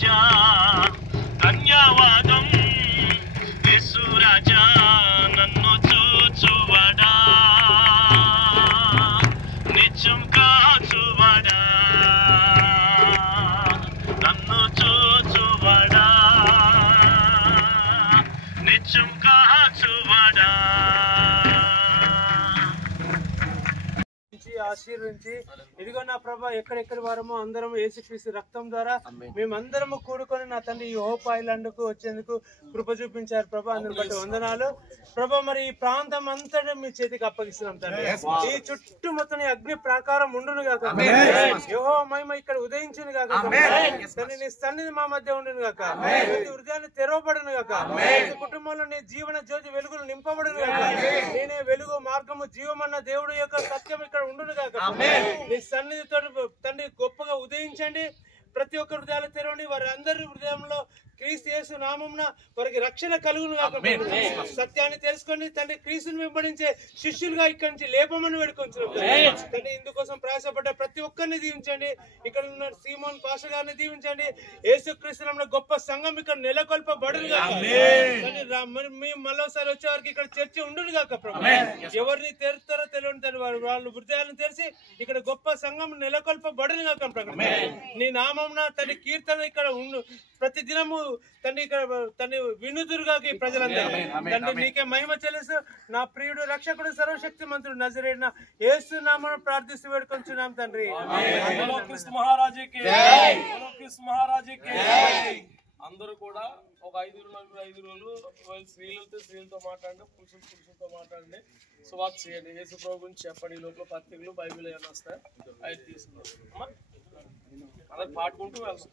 రాజా ధన్యవాదం యేసు రాజా నన్ను చూచువాడా నిత్యం కాచువాడా నన్ను చూచువాడా నిత్యం కాచువాడా ఆశీర్వించి ఇదిగో నా ప్రభా ఎక్కడెక్కడి వారమో అందరం యేసుక్రీస్తు రక్తం ద్వారా మేమందరము కూడుకొని నా తండ్రి ఈ హోప్ ఐలాండ్కు వచ్చేందుకు కృప చూపించారు ప్రభా. అందుని బట్టి వందనాలు ప్రభా. మరి ఈ ప్రాంతం అంతటా మీ చేతికి అప్పగిస్తున్నాం తండ్రి. ఈ చుట్టూ మొత్తం అగ్ని ప్రాకారం ఉండును గాక, యెహోవా మహిమ ఇక్కడ ఉదయించును గాక, తండ్రి నీ సన్నిధి మా మధ్య ఉండును గాక, హృదయాన్ని తెరవబడును గాక, కుటుంబంలో నీ జీవన జ్యోతి వెలుగులు నింపబడును గాక. నేనే వెలుగు మార్గము జీవమన్న దేవుడు యొక్క సత్యం ఇక్కడ ఉండును గాక. నీ సన్నిధితో తండ్రి గొప్పగా ఉదయించండి. ప్రతి ఒక్క హృదయాలు తెరవండి. వారి అందరి హృదయంలో క్రీస్తు యేసు నామమున వారికి రక్షణ కలుగును గాక. సత్యాన్ని తెలుసుకొని తండ్రి క్రీస్తుని వెంబడించే శిష్యులుగా ఇక్కడి నుంచి లేపమని వేడుకొంచున్నాం తండ్రి. ఇందుకోసం ప్రయాసపడ్డ ప్రతి ఒక్కరిని దీవించండి. ఇక్కడ ఉన్న సీమోన్ పాస్టర్ గారిని దీవించండి. యేసుక్రీస్తు నామమున గొప్ప సంఘం ఇక్కడ నెలకొల్పబడును గాక. మేము మరోసారి వచ్చే వారికి ఇక్కడ చర్చ ఉండును గాక ప్రభు. ఎవరిని తెరుస్తారో తెలియని తండ్రి వాళ్ళు హృదయాలను తెరిచి ఇక్కడ గొప్ప సంఘం నెలకొల్పబడును గాక ప్రభు. నీ నామమున తండ్రి కీర్తన ఇక్కడ ఉండు ప్రతి దినము తండ్రి ఇక్కడ తండ్రి వినుదురుగా ఈ ప్రజలందరూ తండ్రి నీకే మహిమ చెల్లిస్తూ నా ప్రియుడు రక్షకుడు సర్వశక్తి మంత్రుడు నజరేయుడైన యేసు నామమున ప్రార్థిస్తూ వేడుకొంచున్నాం తండ్రి. క్రీస్తు మహారాజుకి మహారాజుకి అందరూ కూడా ఒక 5 రోజులు స్త్రీలతో మాట్లాడండి, పురుషులతో మాట్లాడండి, సువార్త చేయండి, యేసు ప్రభు గురించి చెప్పండి. ఈ లోపల పత్రికలు బైబిల్ ఏమైనా వస్తాయి అవి తీసుకున్నాం. అందరు పాడుకుంటూ వెళ్తాం.